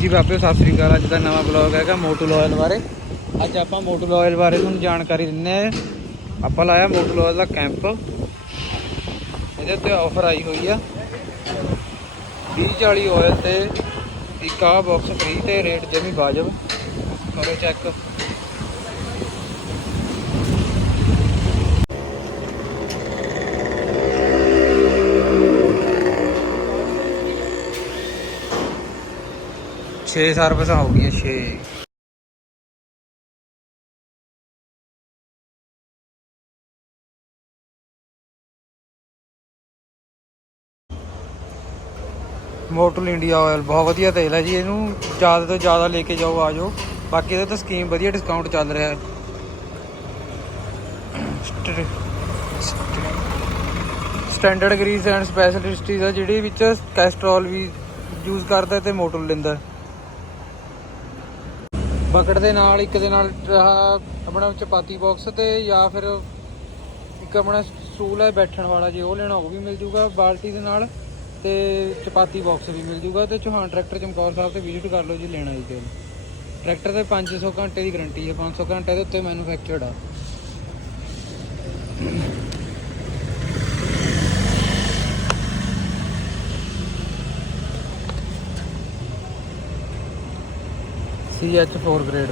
ਜੀ ਬਾਪਿਓ ਸਤਿ ਸ੍ਰੀ ਅਕਾਲ। ਅੱਜ ਦਾ ਨਵਾਂ ਬਲੌਗ ਹੈਗਾ ਮੋਟਲ ਆਇਲ ਬਾਰੇ। ਅੱਜ ਆਪਾਂ ਮੋਟਲ ਆਇਲ ਬਾਰੇ ਤੁਹਾਨੂੰ ਜਾਣਕਾਰੀ ਦਿੰਨੇ ਆ ਆਪਾਂ ਲਾਇਆ ਮੋਟਲ ਆਇਲ ਦਾ ਕੈਂਪ ਇਹਦੇ ਉੱਤੇ ਆਫਰ ਆਈ ਹੋਈ ਆ। 20 40 ਆਇਲ ਤੇ ਇੱਕ ਆ ਬਾਕਸ ਫ੍ਰੀ ਤੇ ਰੇਟ ਜਮੀ ਵਾਜਬ। ਕਰੋ ਚੈੱਕ ਛੇ ਸਰਵਿਸਾਂ ਹੋ ਗਈਆਂ 6 ਮੋਟਲ ਇੰਡੀਆ ਆਇਲ ਬਹੁਤ ਵਧੀਆ ਤੇਲ ਹੈ ਜੀ, ਇਹਨੂੰ ਜ਼ਿਆਦਾ ਤੋਂ ਜ਼ਿਆਦਾ ਲੈ ਕੇ ਜਾਓ, ਆ ਜਾਓ। ਬਾਕੀ ਇਹਦਾ ਤਾਂ ਸਕੀਮ ਵਧੀਆ ਡਿਸਕਾਊਂਟ ਚੱਲ ਰਿਹਾ ਹੈ। ਸਟੈਂਡਰਡ ਗਰੀਸ ਐਂਡ ਸਪੈਸ਼ਲਿਸਟੀਜ਼ ਆ, ਜਿਹੜੀ ਵਿੱਚ ਕੈਸਟਰੋਲ ਵੀ ਯੂਜ਼ ਕਰਦਾ ਤੇ ਮੋਟਲ ਲੈਂਦਾ ਬਕਟ ਦੇ ਨਾਲ, ਇੱਕ ਦੇ ਨਾਲ ਆਪਣਾ ਚਪਾਤੀ ਬਾਕਸ ਤੇ ਜਾਂ ਫਿਰ ਇੱਕ ਆਪਣਾ ਸਟੂਲ ਹੈ ਬੈਠਣ ਵਾਲਾ, ਜੇ ਉਹ ਲੈਣਾ ਉਹ ਵੀ ਮਿਲ ਜੂਗਾ ਬਾਲਟੀ ਦੇ ਨਾਲ ਤੇ ਚਪਾਤੀ ਬਾਕਸ ਵੀ ਮਿਲ ਜੂਗਾ ਤੇ ਚੌਹਾਨ ਟਰੈਕਟਰ ਚਮਕੌਰ ਸਾਹਿਬ ਤੇ ਵਿਜ਼ਿਟ ਕਰ ਲਓ ਜੀ ਲੈਣਾ ਜੀ ਤੇਲ। ਟਰੈਕਟਰ ਤੇ 500 ਘੰਟੇ ਦੀ ਗਾਰੰਟੀ ਹੈ 500 ਘੰਟੇ ਦੇ ਉੱਤੇ ਮੈਨੂਫੈਕਚਰਡ ਆ। CH4 grade